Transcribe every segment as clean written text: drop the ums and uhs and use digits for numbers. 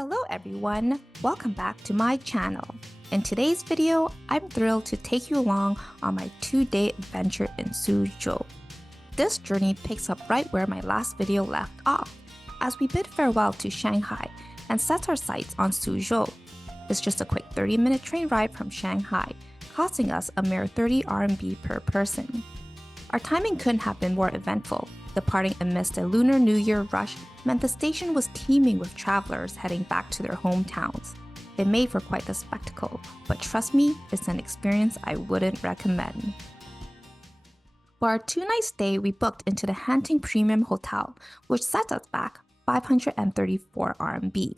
Hello everyone, welcome back to my channel. In today's video, I'm thrilled to take you along on my 2-day adventure in Suzhou. This journey picks up right where my last video left off, as we bid farewell to Shanghai and set our sights on Suzhou. It's just a quick 30-minute train ride from Shanghai, costing us a mere 30 RMB per person. Our timing couldn't have been more eventful. Departing amidst a Lunar New Year rush meant the station was teeming with travelers heading back to their hometowns. It made for quite the spectacle, but trust me, it's an experience I wouldn't recommend. For our 2-night stay, we booked into the Shantang Premium Hotel, which set us back 534 RMB.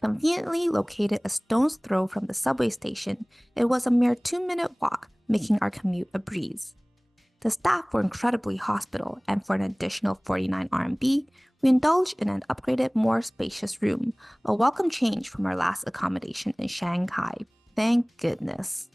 Conveniently located a stone's throw from the subway station, it was a mere 2-minute walk, making our commute a breeze. The staff were incredibly hospitable, and for an additional 49 RMB, we indulged in an upgraded, more spacious room, a welcome change from our last accommodation in Shanghai. Thank goodness.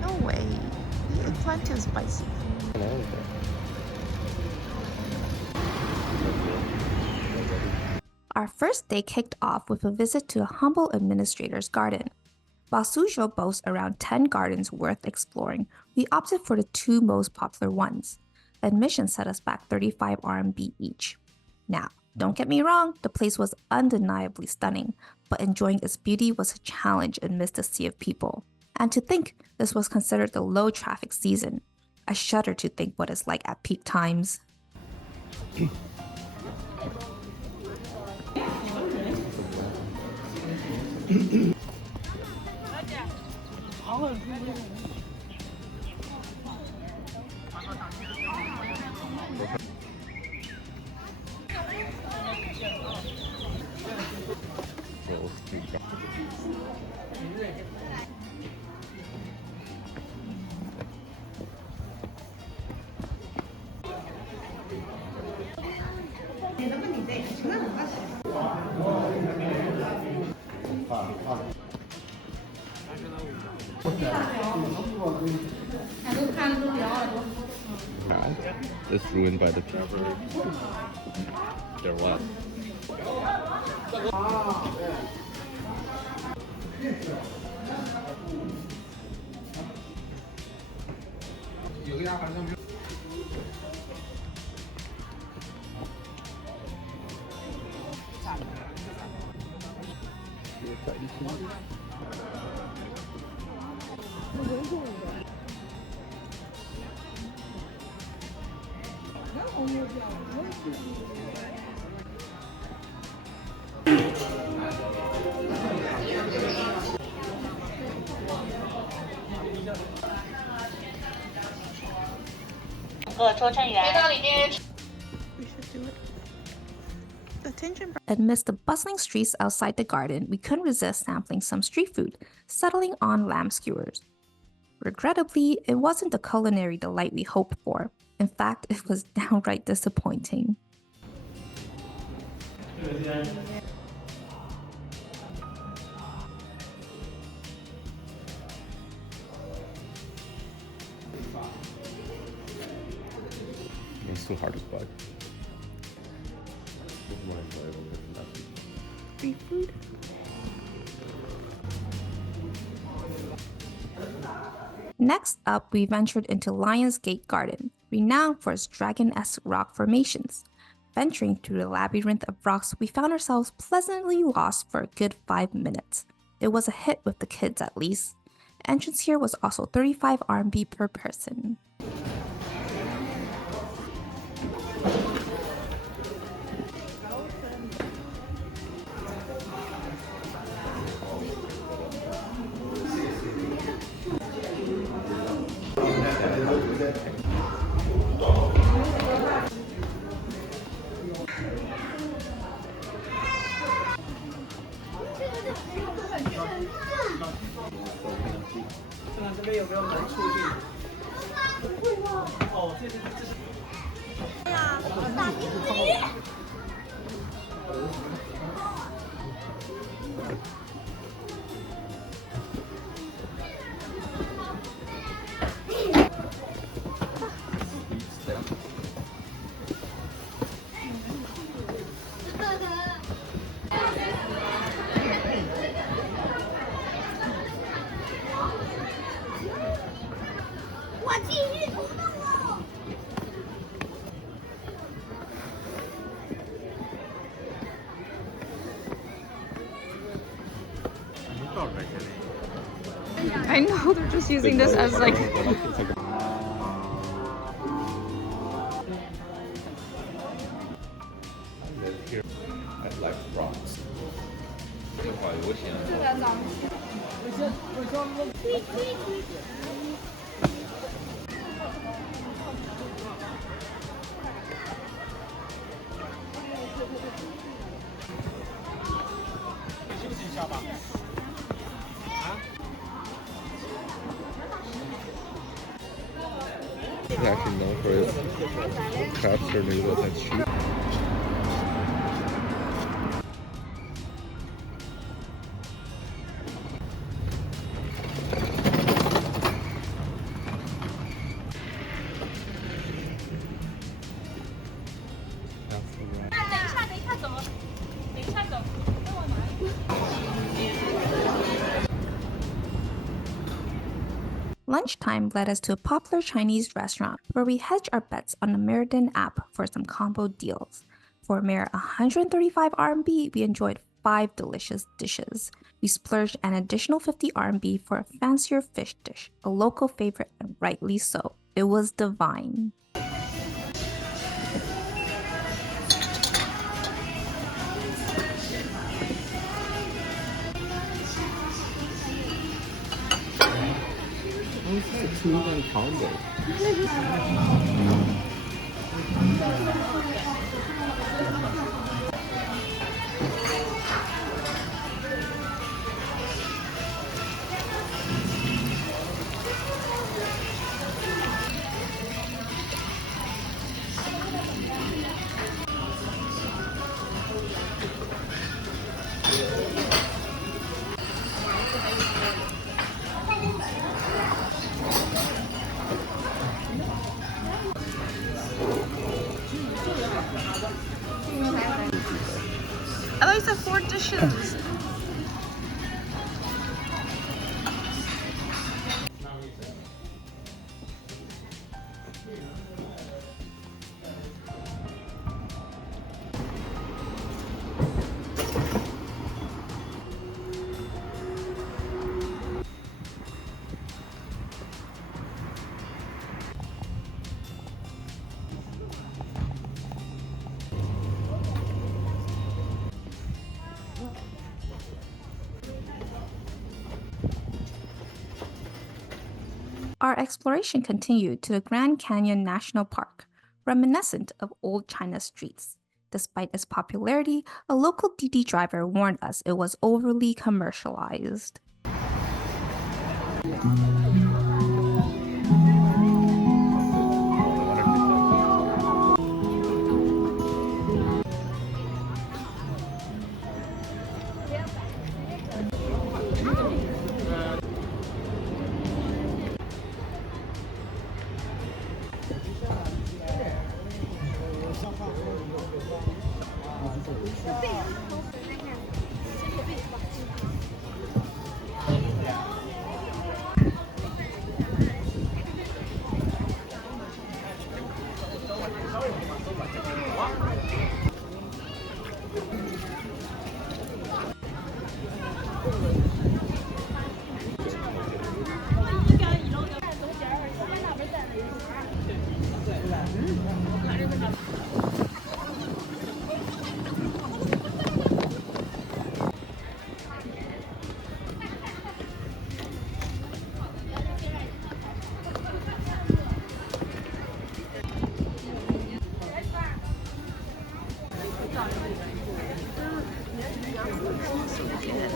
No way, the eggplant is spicy. Our first day kicked off with a visit to a humble administrator's garden. While Suzhou boasts around 10 gardens worth exploring, we opted for the 2 most popular ones. Admission set us back 35 RMB each. Now, don't get me wrong, the place was undeniably stunning, but enjoying its beauty was a challenge amidst the sea of people. And to think this was considered the low traffic season. I shudder to think what it's like at peak times. It's ruined by the camera. There was. Amidst the bustling streets outside the garden, we couldn't resist sampling some street food, settling on lamb skewers. Regrettably, it wasn't the culinary delight we hoped for. In fact, it was downright disappointing. It's too hard to bite. Street food? Next up, we ventured into Lion's Gate Garden, renowned for its dragon-esque rock formations. Venturing through the labyrinth of rocks, we found ourselves pleasantly lost for a good 5 minutes. It was a hit with the kids at least. Entrance here was also 35 RMB per person. I know they're just using this as like. Here, I like rocks. 这块有钱。休息一下吧。It's actually known for its crafts noodles and cheap. Lunchtime led us to a popular Chinese restaurant where we hedged our bets on the Meriden app for some combo deals. For a mere 135 RMB, we enjoyed 5 delicious dishes. We splurged an additional 50 RMB for a fancier fish dish, a local favorite and rightly so. It was divine. It's a combo. I thought you said 4 dishes. Our exploration continued to the Grand Canyon National Park, reminiscent of old China streets. Despite its popularity, a local DD driver warned us it was overly commercialized.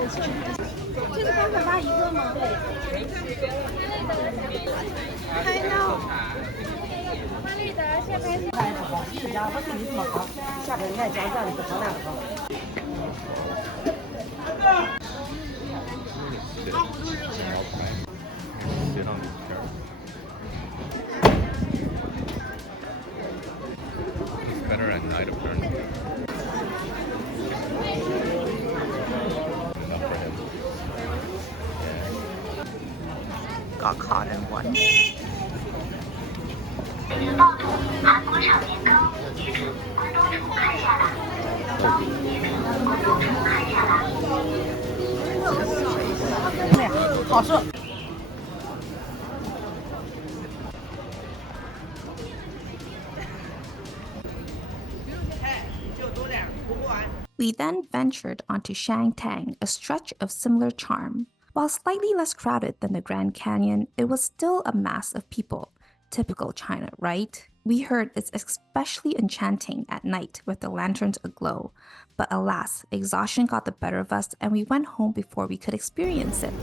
这个8块8一个吗？对。开闹。花绿的，下边是。是呀，我对你这么好，下边你还讲这样的不好那个好。Sit on this chair. It's better at night apparently. Enough for him. Got caught in one. 报读韩国场年糕已准关东煮看下来，关东煮看下来。好吃。We then ventured onto Shantang, a stretch of similar charm. While slightly less crowded than the Grand Canyon, it was still a mass of people. Typical China, right? We heard it's especially enchanting at night with the lanterns aglow. But alas, exhaustion got the better of us and we went home before we could experience it.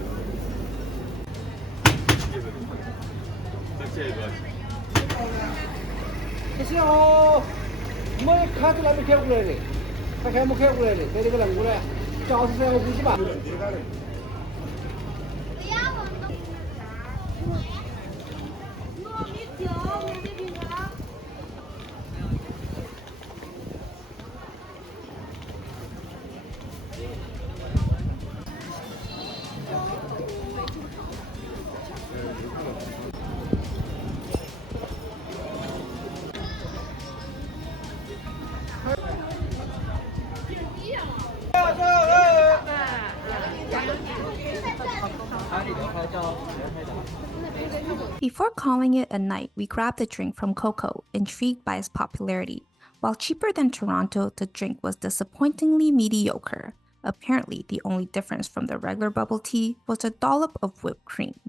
Before calling it a night, we grabbed a drink from Coco, intrigued by its popularity. While cheaper than Toronto, the drink was disappointingly mediocre. Apparently, the only difference from the regular bubble tea was a dollop of whipped cream.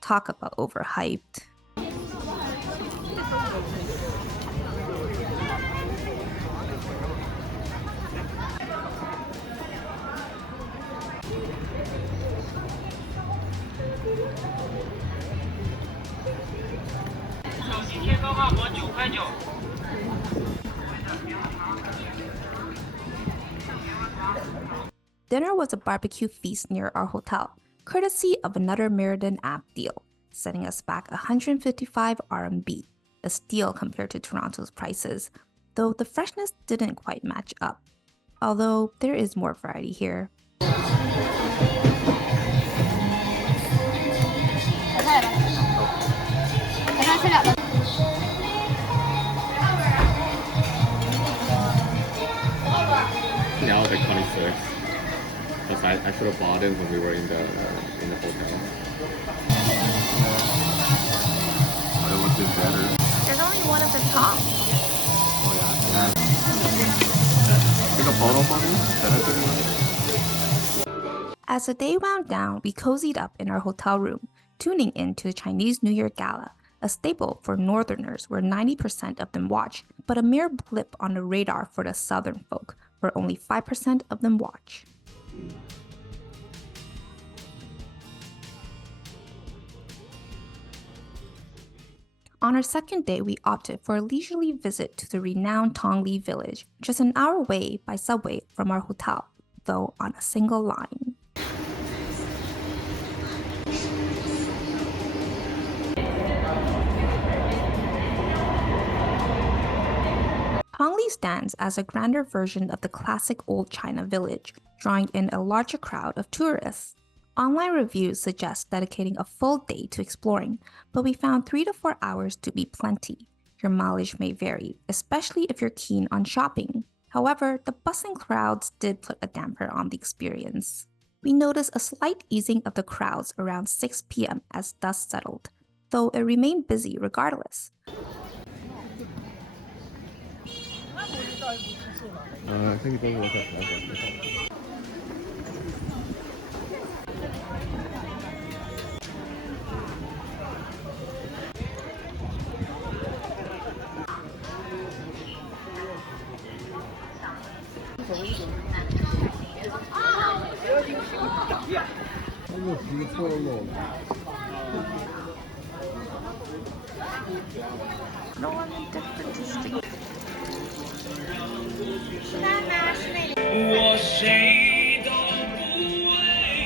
Talk about overhyped. Dinner was a barbecue feast near our hotel, courtesy of another Meriden app deal, setting us back 155 RMB, a steal compared to Toronto's prices, though the freshness didn't quite match up. Although there is more variety here. Now they're 26. Because I should have bought it when we were in the hotel. But it would be better. There's only one of the top. Oh yeah. Take a photo for me? Send it to me. As the day wound down, we cozied up in our hotel room, tuning in to the Chinese New Year Gala, a staple for Northerners where 90% of them watch, but a mere blip on the radar for the Southern folk, where only 5% of them watch. On our second day, we opted for a leisurely visit to the renowned Tongli village, just an hour away by subway from our hotel, though on a single line. Tongli stands as a grander version of the classic old China village, drawing in a larger crowd of tourists. Online reviews suggest dedicating a full day to exploring, but we found 3 to 4 hours to be plenty. Your mileage may vary, especially if you're keen on shopping. However, the bustling crowds did put a damper on the experience. We noticed a slight easing of the crowds around 6 p.m. as dust settled, though it remained busy regardless. I think it's over with. No one in different district. 我谁都不为。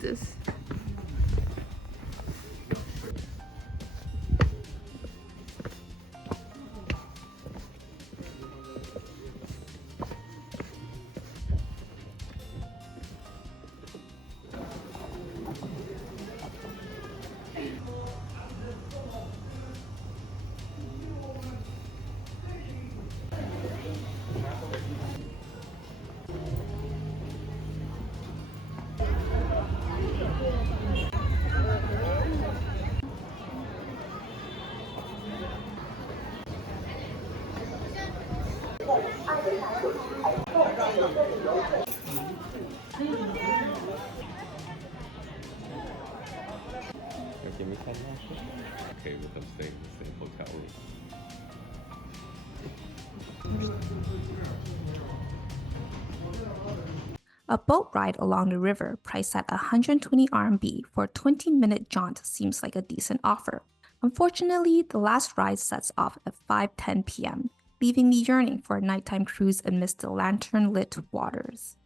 This. Can we come back? Okay with us staying in the same hotel room. A boat ride along the river priced at 120 RMB for a 20-minute jaunt seems like a decent offer. Unfortunately, the last ride sets off at 5:10 p.m., leaving me yearning for a nighttime cruise amidst the lantern-lit waters.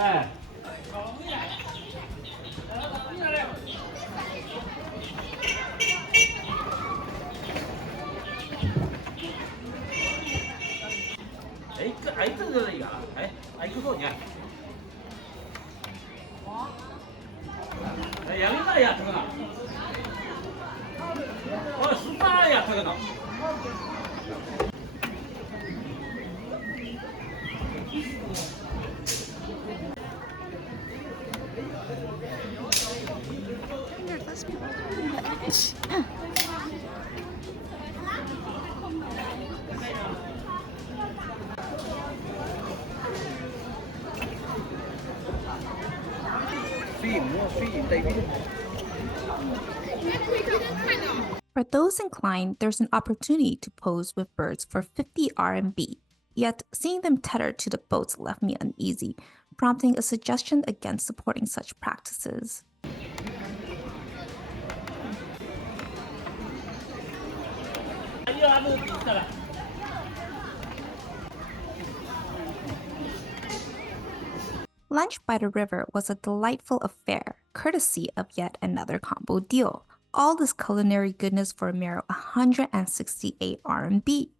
这个呀，这个呀，양이 나야 저거 나. 숫자야 저거 나. For those inclined, there's an opportunity to pose with birds for 50 RMB. Yet, seeing them tethered to the boats left me uneasy, prompting a suggestion against supporting such practices. Lunch by the river was a delightful affair, courtesy of yet another combo deal. All this culinary goodness for a mere 168 RMB.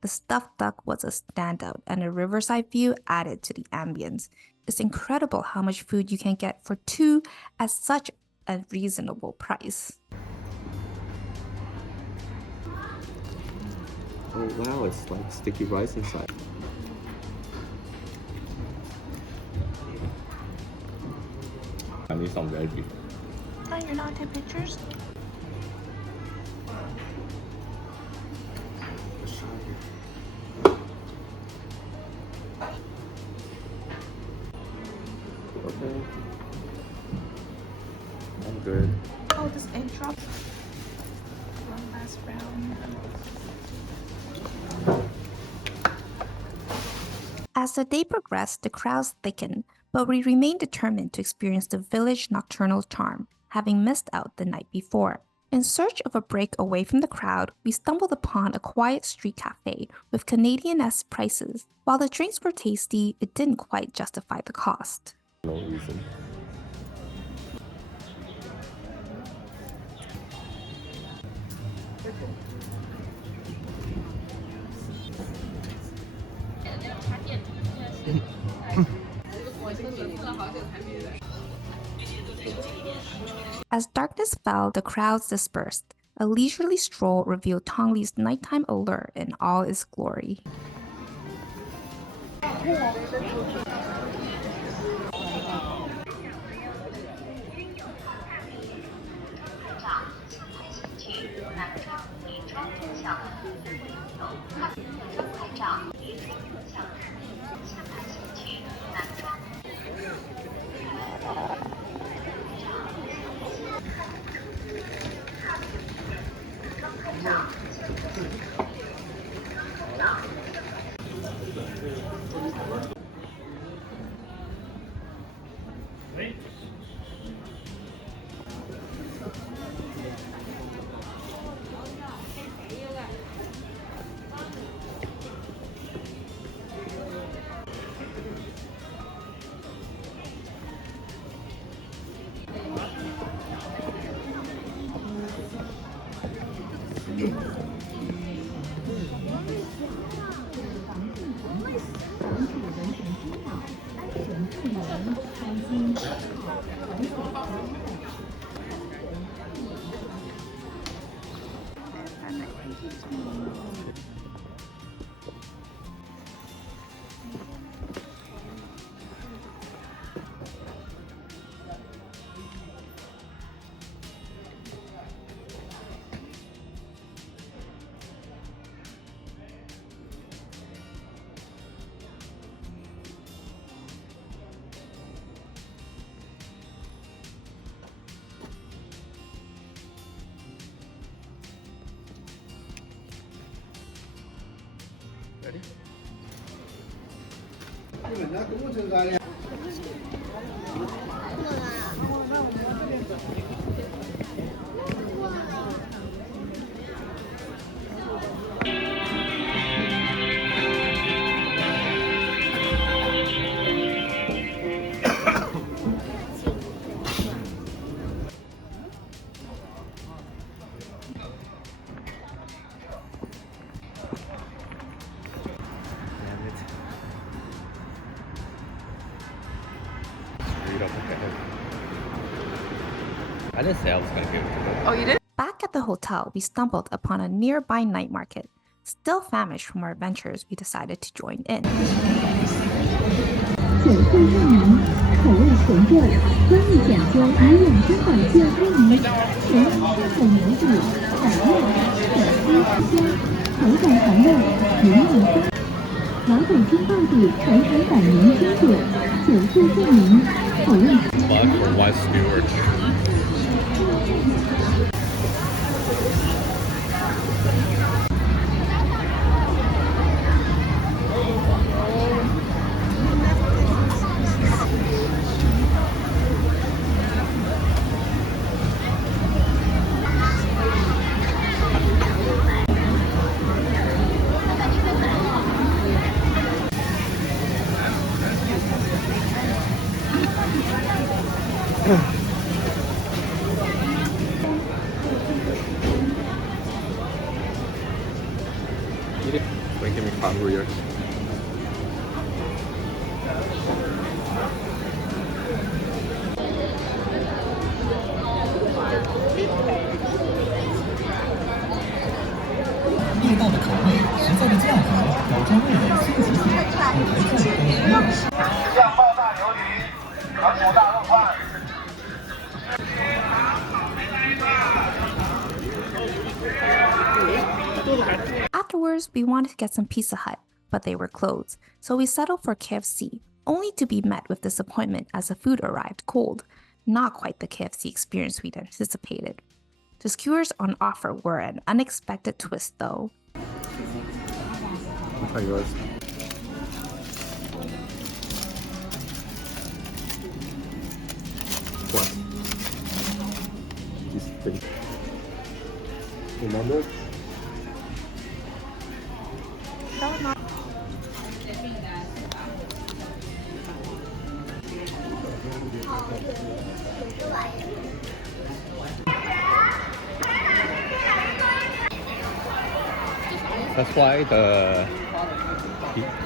The stuffed duck was a standout, and a riverside view added to the ambience. It's incredible how much food you can get for two at such a reasonable price. Oh wow, it's like sticky rice inside. I need some veggie. Oh, you're not taking pictures? Okay. I'm good. Oh, this egg drop. One last round. As the day progressed, the crowds thickened, but we remained determined to experience the village nocturnal charm, having missed out the night before. In search of a break away from the crowd, we stumbled upon a quiet street cafe with Canadian-esque prices. While the drinks were tasty, it didn't quite justify the cost. No reason. As darkness fell, the crowds dispersed. A leisurely stroll revealed Tongli's nighttime allure in all its glory. Ready? didn't say I was gonna give it to them. Oh, you did? Back at the hotel, we stumbled upon a nearby night market. Still famished from our adventures, we decided to join in. 酒会入门，口味纯正，专业讲究以养生保健为名，全新进口牛肚、百叶、粉丝香，口感弹嫩，营养丰。老北京爆肚传承100年经典，酒会证明，口味。Black or white skewer. Making me hungrier. Afterwards, we wanted to get some Pizza Hut, but they were closed, so we settled for KFC, only to be met with disappointment as the food arrived cold. Not quite the KFC experience we'd anticipated. The skewers on offer were an unexpected twist, though. I'll try yours. What? This thing. Remember? That's why the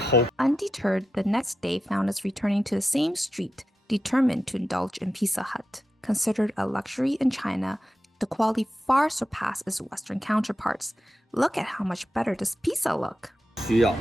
whole. Undeterred, the next day found us returning to the same street, determined to indulge in Pizza Hut. Considered a luxury in China, the quality far surpassed its Western counterparts. Look at how much better this pizza look. 需要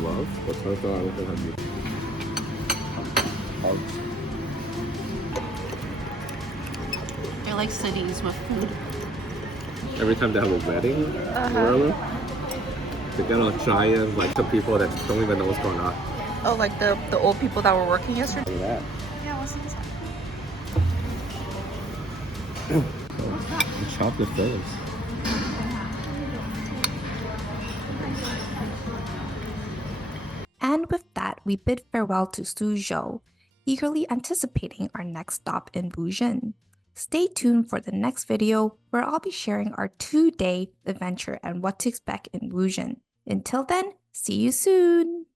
Love? What's her thought? I don't think I like cities with food. every time they have a wedding, wherever, they get all giant, like the people that don't even know what's going on. Oh, like the old people that were working yesterday? Look at that. Yeah, what's inside? Chocolate fills. And with that, we bid farewell to Suzhou, eagerly anticipating our next stop in Wuzhen. Stay tuned for the next video where I'll be sharing our 2-day adventure and what to expect in Wuzhen. Until then, see you soon!